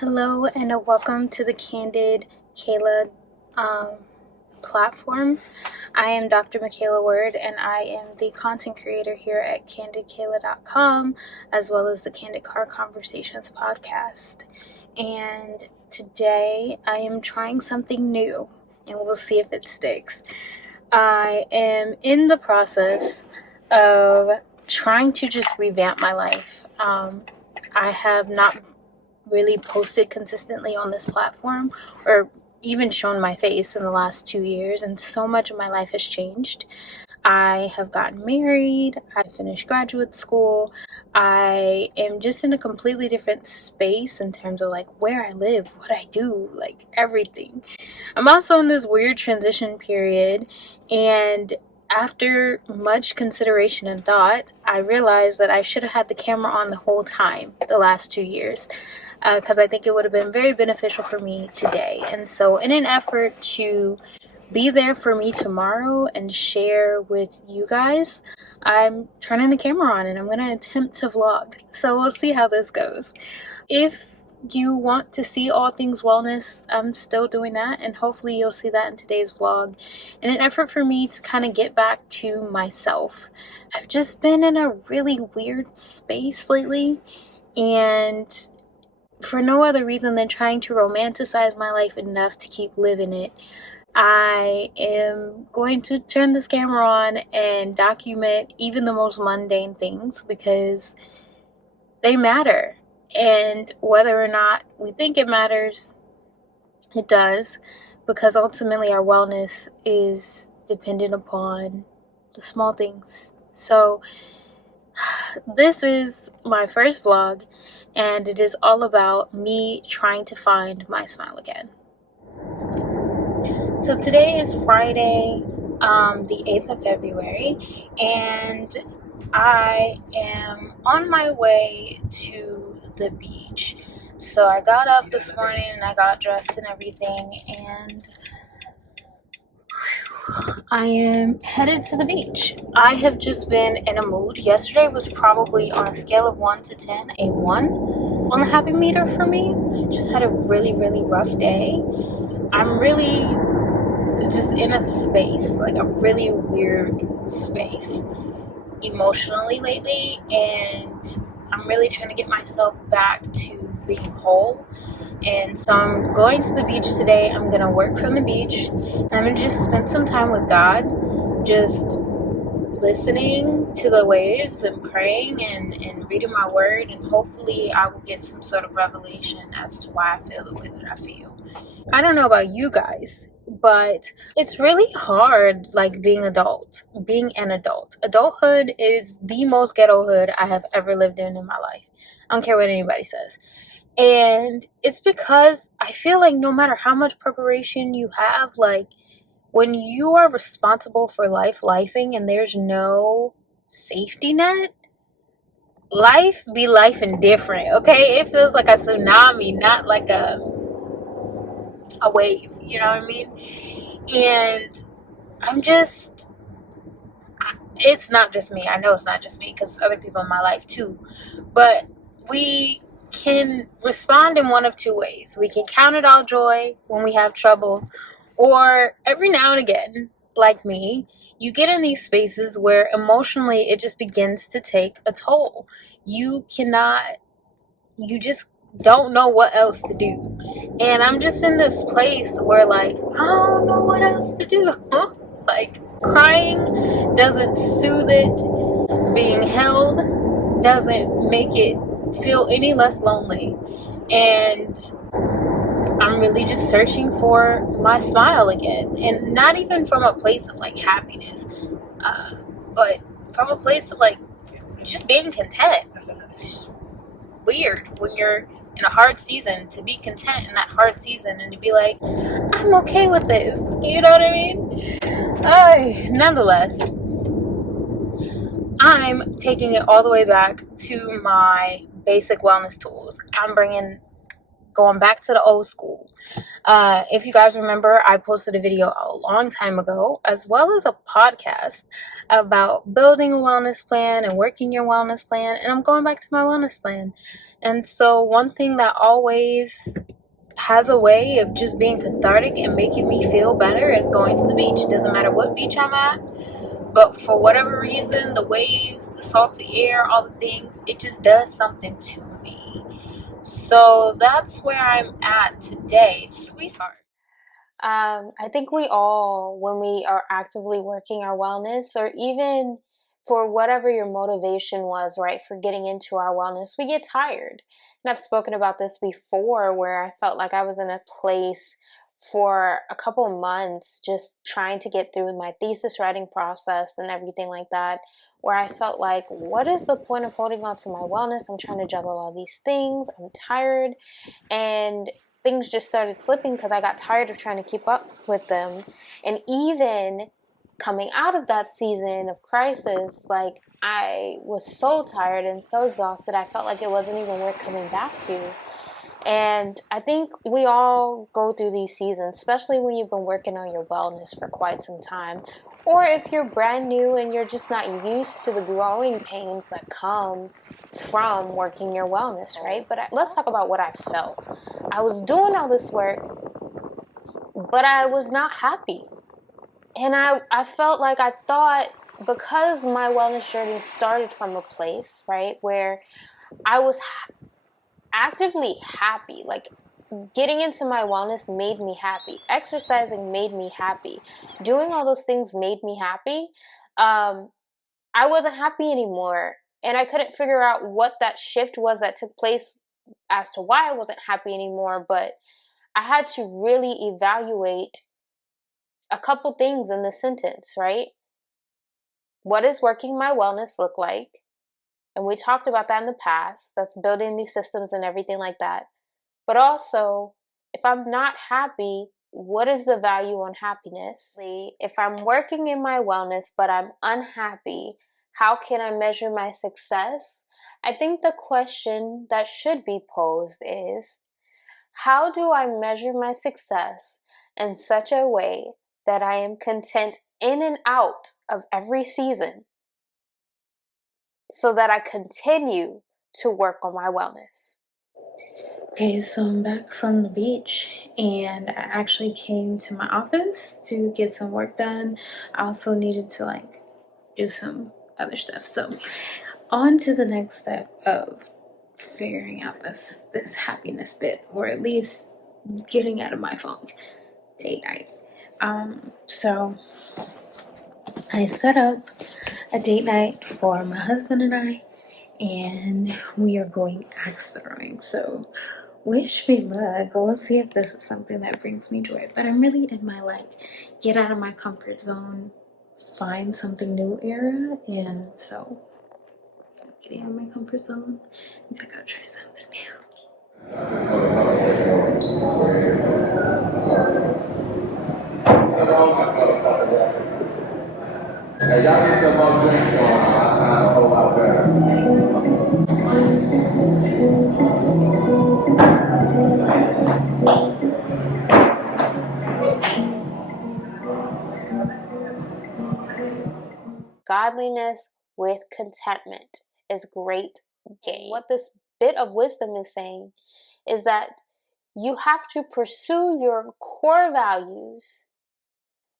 Hello and welcome to the KandidKayla platform. I am Dr. Michaela Word and I am the content creator here at KandidKayla.com as well as the Candid Car Conversations podcast. And today I am trying something new and we'll see if it sticks. I am in the process of trying to just revamp my life. I have not really posted consistently on this platform or even shown my face in the last 2 years, and so much of my life has changed. I have gotten married, I finished graduate school, I am just in a completely different space in terms of like where I live, what I do, like everything. I'm also in this weird transition period, and after much consideration and thought, I realized that I should have had the camera on the whole time the last 2 years. Because I think it would have been very beneficial for me today. And so in an effort to be there for me tomorrow and share with you guys, I'm turning the camera on and I'm going to attempt to vlog. So we'll see how this goes. If you want to see all things wellness, I'm still doing that, and hopefully you'll see that in today's vlog in an effort for me to kind of get back to myself. I've just been in a really weird space lately, and for no other reason than trying to romanticize my life enough to keep living it, I am going to turn this camera on and document even the most mundane things because they matter. And whether or not we think it matters, it does, because ultimately our wellness is dependent upon the small things. So this is my first vlog, and it is all about me trying to find my smile again. So today is Friday, the 8th of February, and I am on my way to the beach. So I got up this morning and I got dressed and everything, and I am headed to the beach. I have just been in a mood. Yesterday was probably, on a scale of 1 to 10, a 1 on the happy meter for me. Just had a really, really rough day. I'm really just in a space, like a really weird space emotionally lately, and I'm really trying to get myself back to being whole. And so I'm going to the beach today. I'm going to work from the beach, and I'm going to just spend some time with God, just listening to the waves and praying and reading my word, and hopefully I will get some sort of revelation as to why I feel the way that I feel. I don't know about you guys, but it's really hard, like being an adult. Adulthood is the most ghettohood I have ever lived in my life. I don't care what anybody says. And it's because I feel like no matter how much preparation you have, like when you are responsible for lifing and there's no safety net, life be life and different, okay? It feels like a tsunami, not like a wave, you know what I mean? And it's not just me. I know it's not just me because other people in my life too. But we can respond in one of two ways. We can count it all joy when we have trouble, or every now and again, like me, you get in these spaces where emotionally it just begins to take a toll. You just don't know what else to do. And I'm just in this place where, like, I don't know what else to do. Like, crying doesn't soothe it. Being held doesn't make it feel any less lonely. And I'm really just searching for my smile again. And not even from a place of, like, happiness, but from a place of, like, just being content. It's just weird when you're in a hard season to be content in that hard season and to be like, I'm okay with this. You know what I mean? Nonetheless, I'm taking it all the way back to my basic wellness tools. I'm bringing going back to the old school. If you guys remember, I posted a video a long time ago, as well as a podcast about building a wellness plan and working your wellness plan. And I'm going back to my wellness plan. And so one thing that always has a way of just being cathartic and making me feel better is going to the beach. It doesn't matter what beach I'm at, but for whatever reason, the waves, the salty air, all the things, it just does something to me. So that's where I'm at today, sweetheart. I think we all, when we are actively working our wellness, or even for whatever your motivation was, right, for getting into our wellness, we get tired. And I've spoken about this before, where I felt like I was in a place for a couple months just trying to get through my thesis writing process and everything like that, where I felt like, what is the point of holding on to my wellness? I'm trying to juggle all these things. I'm tired. And things just started slipping because I got tired of trying to keep up with them. And even coming out of that season of crisis, like, I was so tired and so exhausted, I felt like it wasn't even worth coming back to. And I think we all go through these seasons, especially when you've been working on your wellness for quite some time, or if you're brand new and you're just not used to the growing pains that come from working your wellness, right? But let's talk about what I felt. I was doing all this work, but I was not happy. And I felt like, I thought, because my wellness journey started from a place, right, where I was actively happy, like, getting into my wellness made me happy. Exercising made me happy. Doing all those things made me happy. I wasn't happy anymore. And I couldn't figure out what that shift was that took place as to why I wasn't happy anymore. But I had to really evaluate a couple things in this sentence, right? What does working my wellness look like? And we talked about that in the past. That's building these systems and everything like that. But also, if I'm not happy, what is the value on happiness? If I'm working in my wellness, but I'm unhappy, how can I measure my success? I think the question that should be posed is, how do I measure my success in such a way that I am content in and out of every season, so that I continue to work on my wellness? Okay, so I'm back from the beach, and I actually came to my office to get some work done. I also needed to do some other stuff. So on to the next step of figuring out this happiness bit, or at least getting out of my funk. Date night. So I set up a date night for my husband and I, and we are going axe throwing. So wish me luck. We'll see if this is something that brings me joy. But I'm really in my get out of my comfort zone, find something new era. And so getting out of my comfort zone, I think I'll try something new. Hey, y'all get some more drinks on. I sound a whole lot better. Godliness with contentment is great gain. What this bit of wisdom is saying is that you have to pursue your core values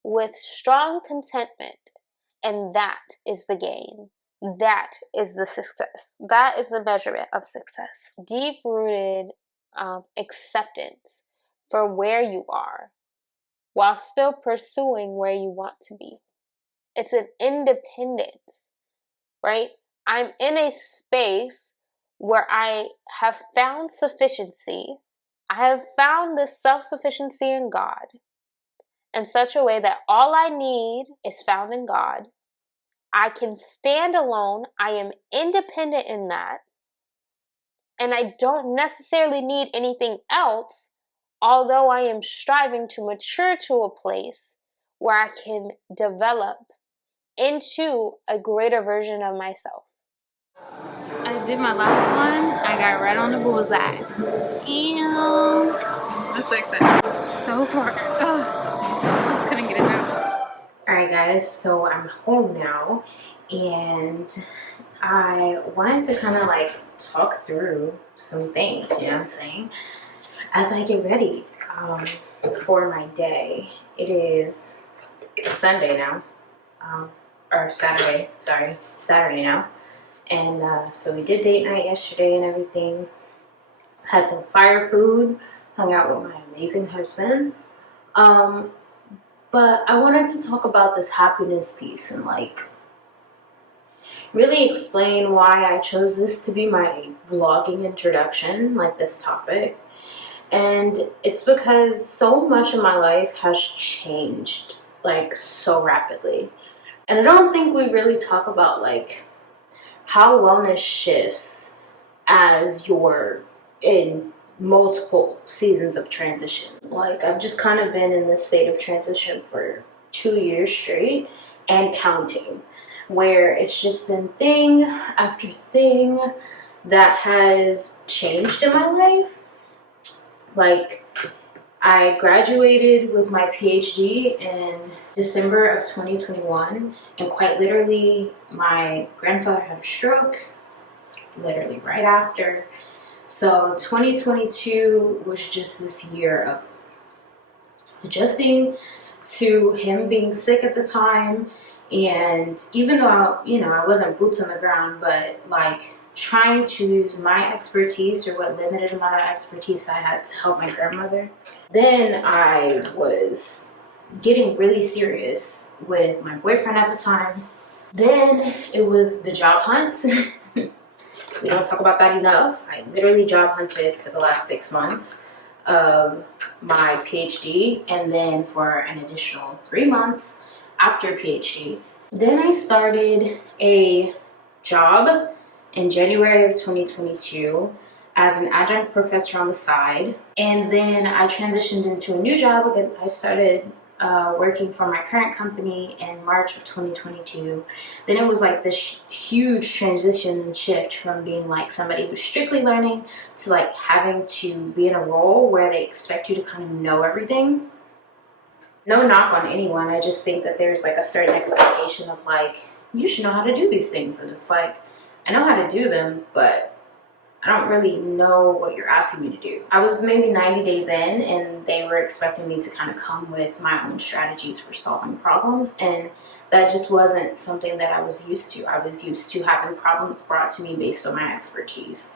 with strong contentment, and that is the gain. That is the success. That is the measurement of success. Deep-rooted acceptance for where you are, while still pursuing where you want to be. It's an independence, right? I'm in a space where I have found sufficiency. I have found this self-sufficiency in God in such a way that all I need is found in God. I can stand alone. I am independent in that. And I don't necessarily need anything else, although I am striving to mature to a place where I can develop into a greater version of myself. I did my last one. I got right on the bullseye. And I'm so excited. So far. I just couldn't get it out. Alright guys, so I'm home now and I wanted to kind of like talk through some things, you know what I'm saying, as I get ready for my day. It is Sunday now, or Saturday, sorry, Saturday now. And so we did date night yesterday and everything. Had some fire food, hung out with my amazing husband. But I wanted to talk about this happiness piece and like really explain why I chose this to be my vlogging introduction, like this topic. And it's because so much of my life has changed like so rapidly. And I don't think we really talk about like how wellness shifts as you're in multiple seasons of transition. Like I've just kind of been in this state of transition for 2 years straight and counting, where it's just been thing after thing that has changed in my life. Like I graduated with my PhD in December of 2021, and quite literally my grandfather had a stroke literally right after. So 2022 was just this year of adjusting to him being sick at the time. And even though, I wasn't boots on the ground, but like trying to use my expertise, or what limited amount of expertise I had, to help my grandmother. Then I was getting really serious with my boyfriend at the time. Then it was the job hunt. We don't talk about that enough. I literally job hunted for the last 6 months of my PhD, and then for an additional 3 months after PhD. Then I started a job in January of 2022 as an adjunct professor on the side. And then I transitioned into a new job. Again, I started working for my current company in March of 2022. Then it was like this huge transition and shift from being like somebody who's strictly learning to like having to be in a role where they expect you to kind of know everything. No knock on anyone. I just think that there's like a certain expectation of like, you should know how to do these things. And it's like, I know how to do them, but I don't really know what you're asking me to do. I was maybe 90 days in, and they were expecting me to kind of come with my own strategies for solving problems, and that just wasn't something that I was used to. I was used to having problems brought to me based on my expertise.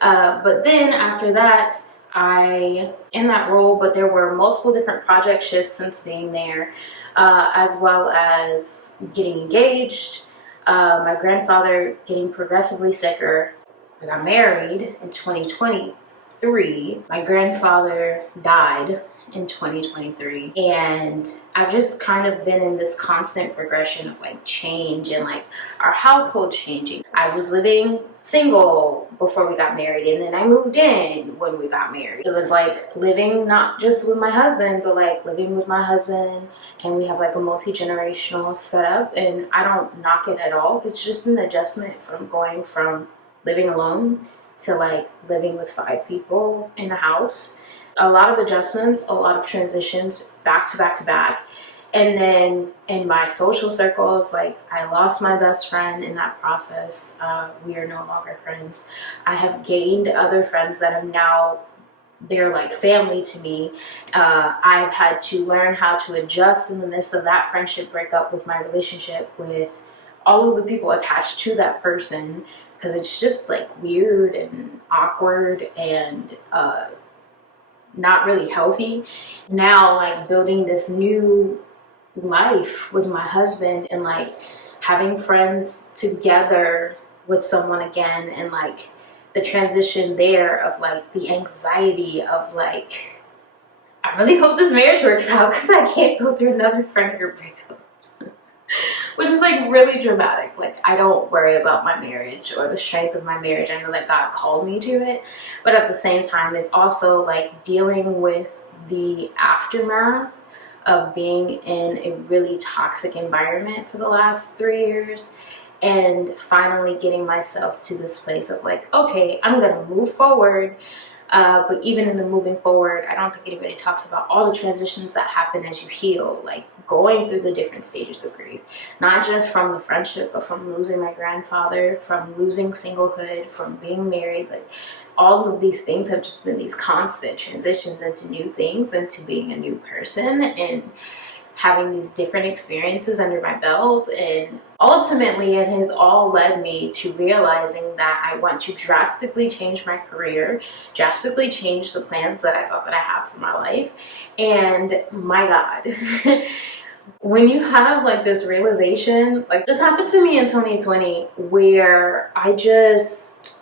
But then after that, in that role, but there were multiple different project shifts since being there, as well as getting engaged, my grandfather getting progressively sicker. I got married in 2023. My grandfather died in 2023. And I've just kind of been in this constant progression of like change and like our household changing. I was living single before we got married, and then I moved in when we got married. It was like living not just with my husband, but like living with my husband, and we have like a multi-generational setup, and I don't knock it at all. It's just an adjustment from going from living alone to like living with 5 people in a house. A lot of adjustments, a lot of transitions back to back to back. And then in my social circles, like I lost my best friend in that process. We are no longer friends. I have gained other friends that have now, they're like family to me. I've had to learn how to adjust in the midst of that friendship breakup with my relationship with all of the people attached to that person, because it's just like weird and awkward and not really healthy. Now like building this new life with my husband and like having friends together with someone again, and like the transition there of like the anxiety of like, I really hope this marriage works out because I can't go through another friend group breakup. Which is like really dramatic. Like I don't worry about my marriage or the strength of my marriage. I know that God called me to it, but at the same time it's also like dealing with the aftermath of being in a really toxic environment for the last 3 years, and finally getting myself to this place of like, okay, I'm gonna move forward. But even in the moving forward, I don't think anybody talks about all the transitions that happen as you heal, like going through the different stages of grief, not just from the friendship, but from losing my grandfather, from losing singlehood, from being married. Like all of these things have just been these constant transitions into new things, into being a new person, and having these different experiences under my belt. And ultimately, it has all led me to realizing that I want to drastically change my career, drastically change the plans that I thought that I have for my life. And my God, when you have like this realization, like this happened to me in 2020, where I just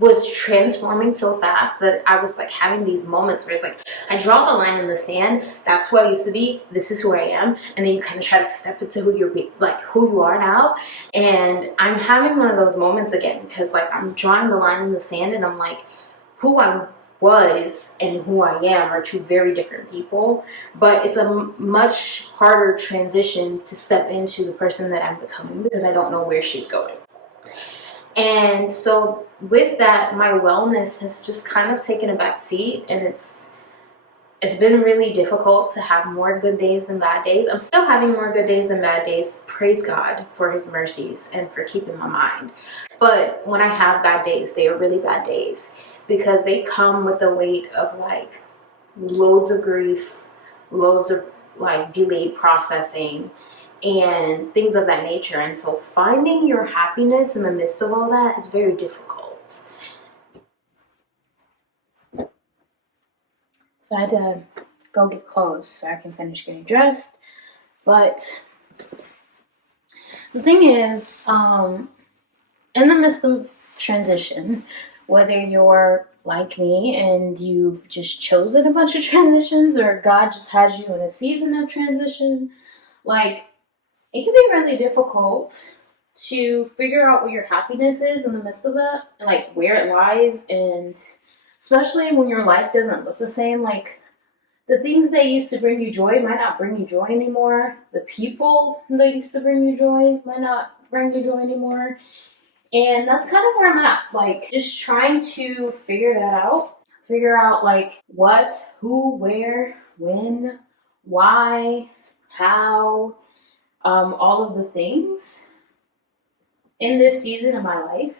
was transforming so fast that I was like having these moments where it's like I draw the line in the sand. That's who I used to be. This is who I am. And then you kind of try to step into who you're like who you are now. And I'm having one of those moments again, because like I'm drawing the line in the sand and I'm like, who I was and who I am are two very different people. But it's a much harder transition to step into the person that I'm becoming, because I don't know where she's going. And so with that, my wellness has just kind of taken a back seat, and it's been really difficult to have more good days than bad days. I'm still having more good days than bad days. Praise God for his mercies and for keeping my mind. But when I have bad days, they are really bad days, because they come with the weight of like loads of grief, loads of like delayed processing, and things of that nature. And so finding your happiness in the midst of all that is very difficult. So I had to go get clothes so I can finish getting dressed. But the thing is, in the midst of transition, whether you're like me and you've just chosen a bunch of transitions, or God just has you in a season of transition, like, it can be really difficult to figure out what your happiness is in the midst of that, and like where it lies. And especially when your life doesn't look the same, like the things that used to bring you joy might not bring you joy anymore. The people that used to bring you joy might not bring you joy anymore. And that's kind of where I'm at, like just trying to figure that out. Figure out like what, who, where, when, why, how, all of the things in this season of my life.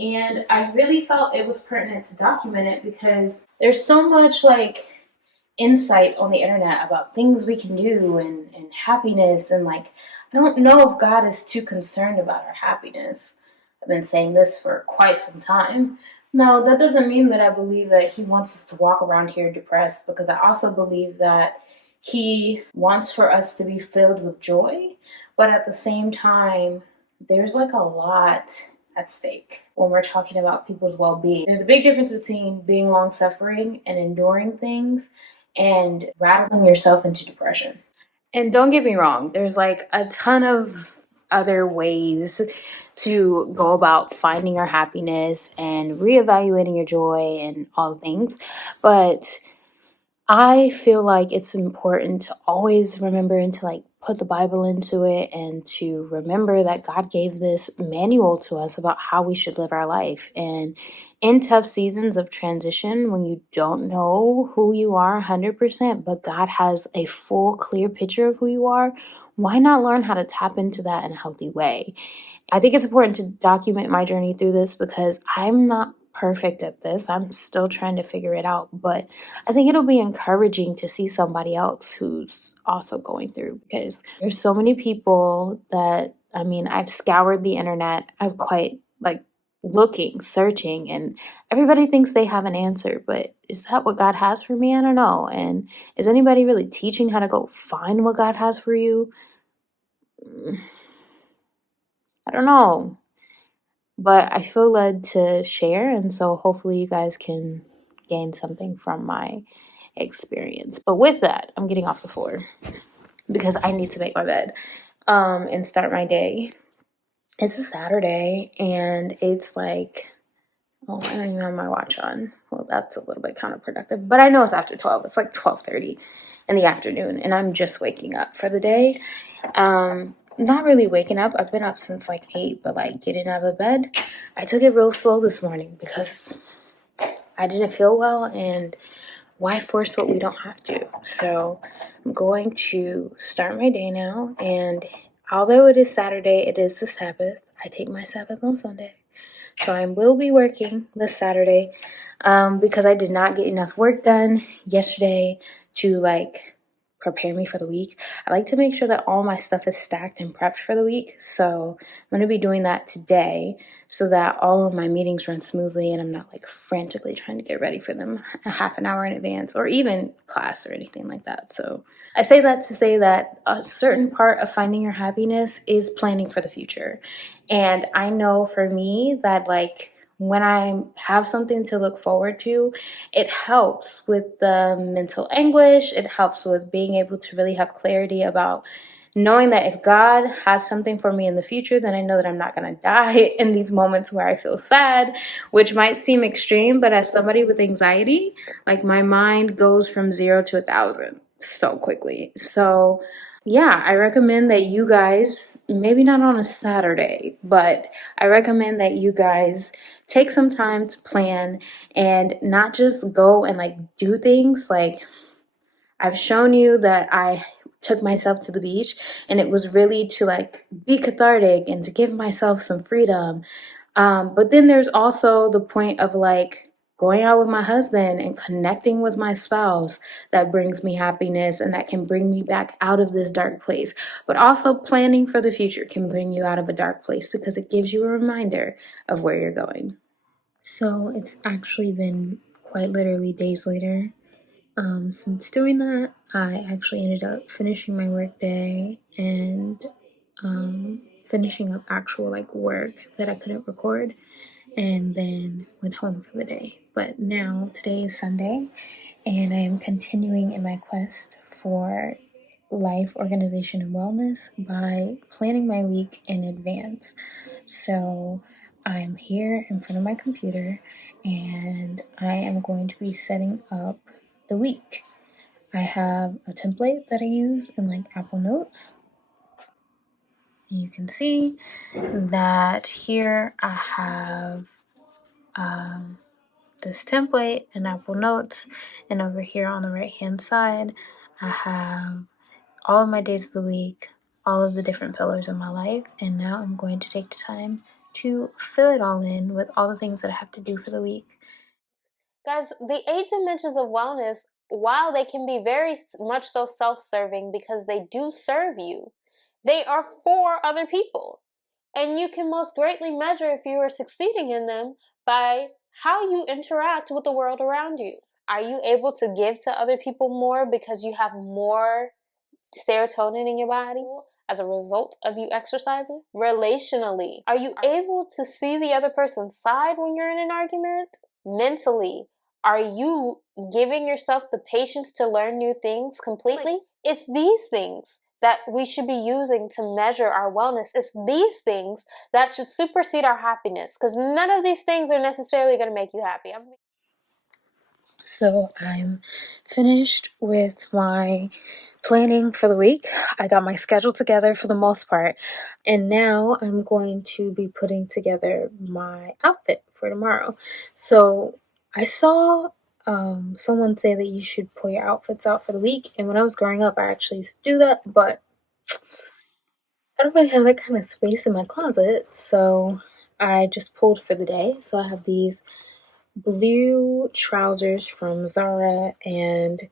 And I really felt it was pertinent to document it, because there's so much like insight on the internet about things we can do, and happiness. And like, I don't know if God is too concerned about our happiness. I've been saying this for quite some time. Now, that doesn't mean that I believe that he wants us to walk around here depressed, because I also believe that he wants for us to be filled with joy. But at the same time, there's like a lot at stake when we're talking about people's well-being. There's a big difference between being long-suffering and enduring things, and rattling yourself into depression. And don't get me wrong, there's like a ton of other ways to go about finding your happiness and reevaluating your joy and all the things. But I feel like it's important to always remember and to like put the Bible into it, and to remember that God gave this manual to us about how we should live our life. And in tough seasons of transition, when you don't know who you are 100%, but God has a full, clear picture of who you are, why not learn how to tap into that in a healthy way? I think it's important to document my journey through this, because I'm not perfect at this. I'm still trying to figure it out, but I think it'll be encouraging to see somebody else who's also going through, because there's so many people that, I mean, I've scoured the internet. I've quite like looking, searching, and everybody thinks they have an answer, but is that what God has for me? I don't know. And is anybody really teaching how to go find what God has for you? I don't know. But I feel led to share, and so hopefully you guys can gain something from my experience. But with that, I'm getting off the floor because I need to make my bed and start my day. It's a Saturday, and it's like, oh, I don't even have my watch on. Well, that's a little bit counterproductive, but I know it's after 12. It's like 12:30 in the afternoon, and I'm just waking up for the day. not really waking up. I've been up since like 8, but like getting out of bed, I took it real slow this morning because I didn't feel well, and why force what we don't have to? So I'm going to start my day now, and although it is Saturday, it is the Sabbath. I take my Sabbath on Sunday. So I will be working this Saturday because I did not get enough work done yesterday to like prepare me for the week. I like to make sure that all my stuff is stacked and prepped for the week. So I'm going to be doing that today so that all of my meetings run smoothly and I'm not like frantically trying to get ready for them a half an hour in advance or even class or anything like that. So I say that to say that a certain part of finding your happiness is planning for the future. And I know for me that like when I have something to look forward to, it helps with the mental anguish. It helps with being able to really have clarity about knowing that if God has something for me in the future, then I know that I'm not going to die in these moments where I feel sad, which might seem extreme, but as somebody with anxiety, like my mind goes from 0 to 1,000 so quickly. So yeah, I recommend that you guys, maybe not on a Saturday, but I recommend that you guys take some time to plan and not just go and like do things. Like I've shown you that I took myself to the beach and it was really to like be cathartic and to give myself some freedom. But then there's also the point of like going out with my husband and connecting with my spouse that brings me happiness and that can bring me back out of this dark place. But also planning for the future can bring you out of a dark place because it gives you a reminder of where you're going. So it's actually been quite literally days later. Since doing that, I actually ended up finishing my work day and finishing up actual like work that I couldn't record, and then went home for the day. But now today is Sunday, and I am continuing in my quest for life, organization, and wellness by planning my week in advance. So I'm here in front of my computer and I am going to be setting up the week. I have a template that I use in like Apple Notes. You can see that here I have this template in Apple Notes, and over here on the right hand side I have all of my days of the week, all of the different pillars of my life, and now I'm going to take the time to fill it all in with all the things that I have to do for the week. Guys, the 8 dimensions of wellness, while they can be very much so self-serving because they do serve you, they are for other people. And you can most greatly measure if you are succeeding in them by how you interact with the world around you. Are you able to give to other people more because you have more serotonin in your body as a result of you exercising? Relationally, are you able to see the other person's side when you're in an argument? Mentally, are you giving yourself the patience to learn new things completely? It's these things that we should be using to measure our wellness. It's these things that should supersede our happiness, because none of these things are necessarily going to make you happy. So I'm finished with my planning for the week. I got my schedule together for the most part, and now I'm going to be putting together my outfit for tomorrow. So I saw someone say that you should pull your outfits out for the week, and when I was growing up, I actually used to do that, but I don't really have that kind of space in my closet, so I just pulled for the day. So I have these blue trousers from Zara and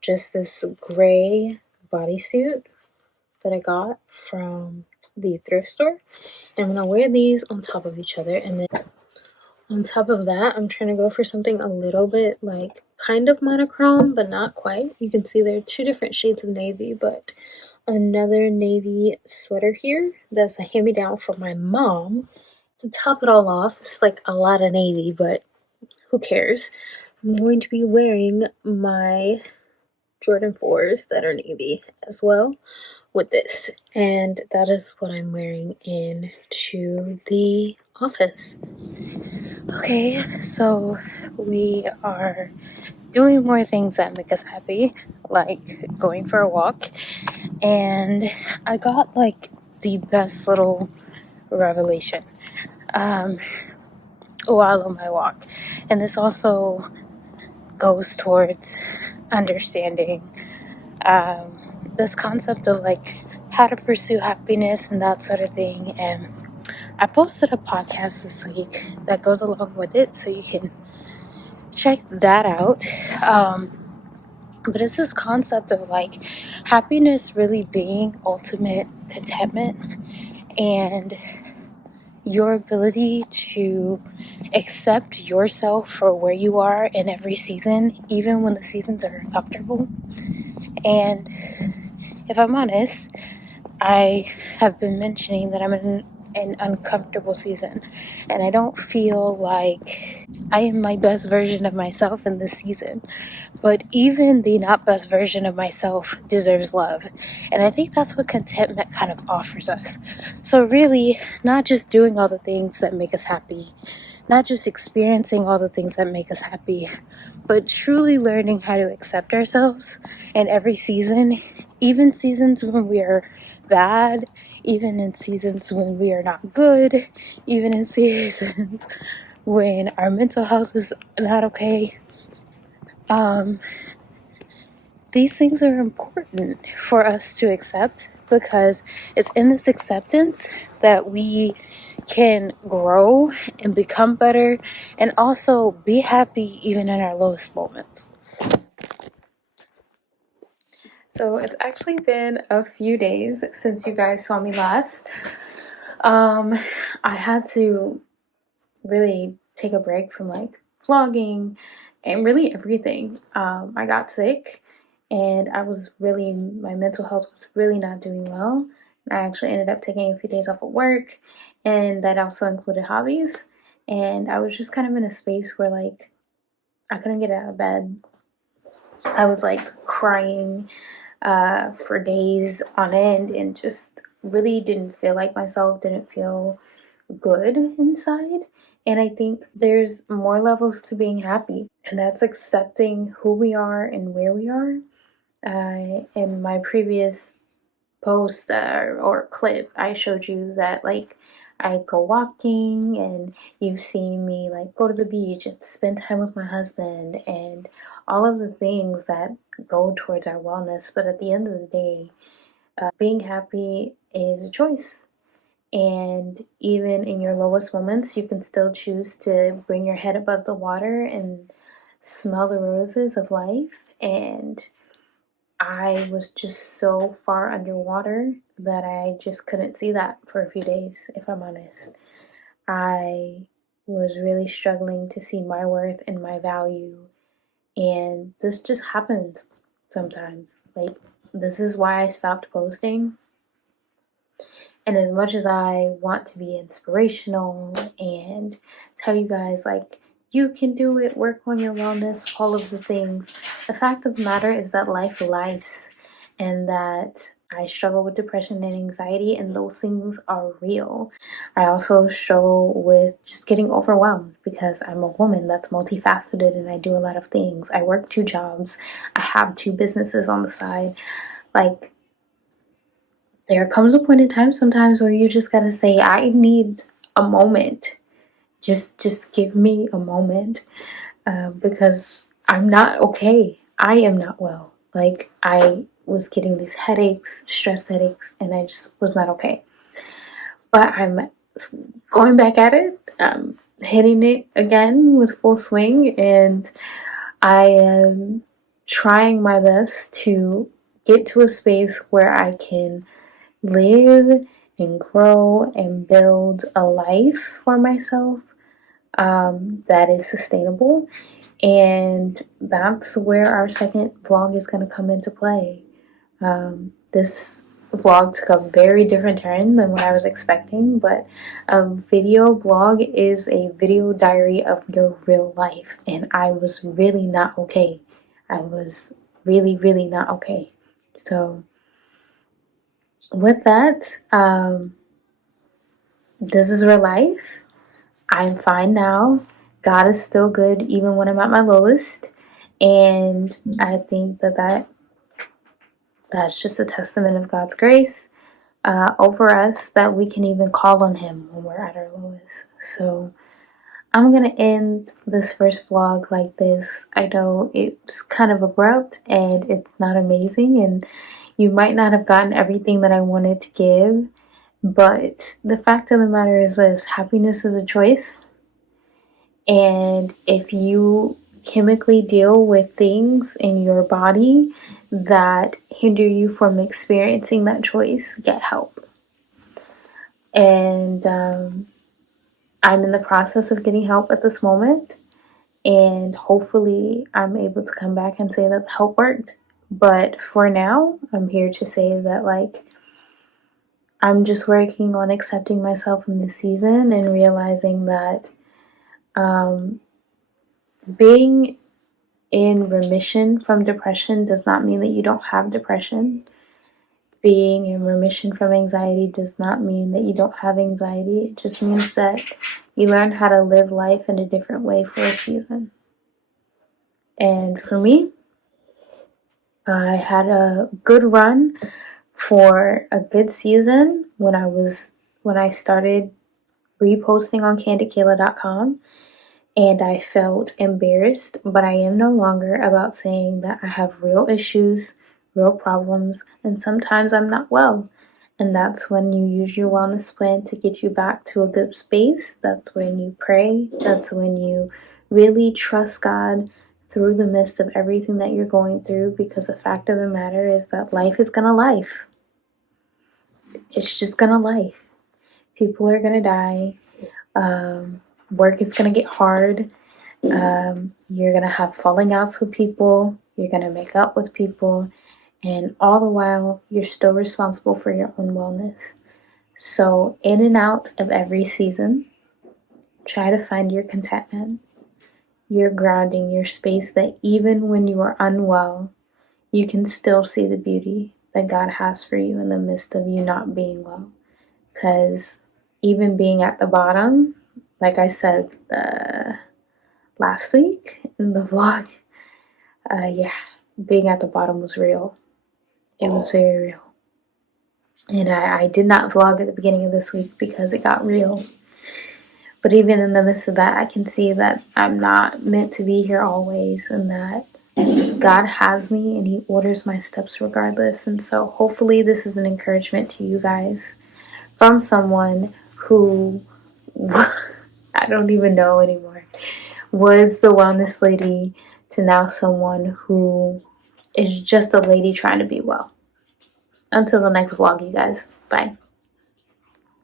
just this gray bodysuit that I got from the thrift store. And I'm gonna wear these on top of each other, and then on top of that, I'm trying to go for something a little bit like kind of monochrome, but not quite. You can see there are two different shades of navy, but another navy sweater here that's a hand-me-down from my mom. To top it all off, it's like a lot of navy, but who cares? I'm going to be wearing my Jordan 4s that are navy as well with this. And that is what I'm wearing into the office. Okay, so we are doing more things that make us happy, like going for a walk. And I got like the best little revelation while on my walk. And this also goes towards understanding this concept of like how to pursue happiness and that sort of thing. And I posted a podcast this week that goes along with it, so you can check that out. But it's this concept of like happiness really being ultimate contentment and your ability to accept yourself for where you are in every season, even when the seasons are uncomfortable. And if I'm honest, I have been mentioning that I'm in an uncomfortable season, and I don't feel like I am my best version of myself in this season. But even the not best version of myself deserves love. And I think that's what contentment kind of offers us. So really, not just doing all the things that make us happy, not just experiencing all the things that make us happy, but truly learning how to accept ourselves in every season, even seasons when we are bad, even in seasons when we are not good, even in seasons when our mental health is not okay. These things are important for us to accept, because it's in this acceptance that we can grow and become better and also be happy even in our lowest moments. So it's actually been a few days since you guys saw me last. I had to really take a break from like vlogging and really everything. I got sick and my mental health was really not doing well. I actually ended up taking a few days off of work, and that also included hobbies. And I was just kind of in a space where like I couldn't get out of bed. I was like crying for days on end and just really didn't feel like myself, didn't feel good inside. And I think there's more levels to being happy, and that's accepting who we are and where we are. In my previous post or clip, I showed you that like I go walking, and you've seen me like go to the beach and spend time with my husband and all of the things that go towards our wellness. But at the end of the day, being happy is a choice. And even in your lowest moments, you can still choose to bring your head above the water and smell the roses of life. And I was just so far underwater that I just couldn't see that for a few days, if I'm honest. I was really struggling to see my worth and my value. And this just happens sometimes. Like, this is why I stopped posting. And as much as I want to be inspirational and tell you guys, like, you can do it, work on your wellness, all of the things, the fact of the matter is that life lives, and that I struggle with depression and anxiety, and those things are real. I also struggle with just getting overwhelmed because I'm a woman that's multifaceted and I do a lot of things. I work 2 jobs, I have 2 businesses on the side. Like, there comes a point in time sometimes where you just gotta say, I need a moment. Just give me a moment, because I'm not okay. I am not well. Like, I was getting these headaches, stress headaches, and I just was not okay. But I'm going back at it, hitting it again with full swing, and I am trying my best to get to a space where I can live and grow and build a life for myself that is sustainable. And that's where our second vlog is going to come into play. This vlog took a very different turn than what I was expecting, but a video blog is a video diary of your real life, and I was really not okay. I was really, really not okay. So with that, this is real life. I'm fine now. God is still good even when I'm at my lowest. And I think that's just a testament of God's grace. over us that we can even call on Him when we're at our lowest. So I'm going to end this first vlog like this. I know it's kind of abrupt and it's not amazing, and you might not have gotten everything that I wanted to give, but the fact of the matter is this: happiness is a choice. And if you chemically deal with things in your body that hinder you from experiencing that choice, get help. And I'm in the process of getting help at this moment, and hopefully I'm able to come back and say that the help worked. But for now, I'm here to say that, like, I'm just working on accepting myself in this season and realizing that being in remission from depression does not mean that you don't have depression. Being in remission from anxiety does not mean that you don't have anxiety. It just means that you learn how to live life in a different way for a season. And for me, I had a good run for a good season when I started reposting on KandidKayla.com. And I felt embarrassed, but I am no longer about saying that I have real issues, real problems, and sometimes I'm not well. And that's when you use your wellness plan to get you back to a good space. That's when you pray. That's when you really trust God through the midst of everything that you're going through, because the fact of the matter is that life is gonna life. It's just gonna life. People are gonna die. Work is gonna get hard. You're gonna have falling outs with people. You're gonna make up with people. And all the while, you're still responsible for your own wellness. So, in and out of every season, try to find your contentment, your grounding, your space that even when you are unwell, you can still see the beauty that God has for you in the midst of you not being well. Because even being at the bottom, like I said last week in the vlog, being at the bottom was real. It was very real. And I did not vlog at the beginning of this week because it got real. But even in the midst of that, I can see that I'm not meant to be here always, and that God has me and He orders my steps regardless. And so hopefully this is an encouragement to you guys from someone who I don't even know anymore, was the wellness lady, to now someone who is just a lady trying to be well. Until the next vlog, you guys. Bye.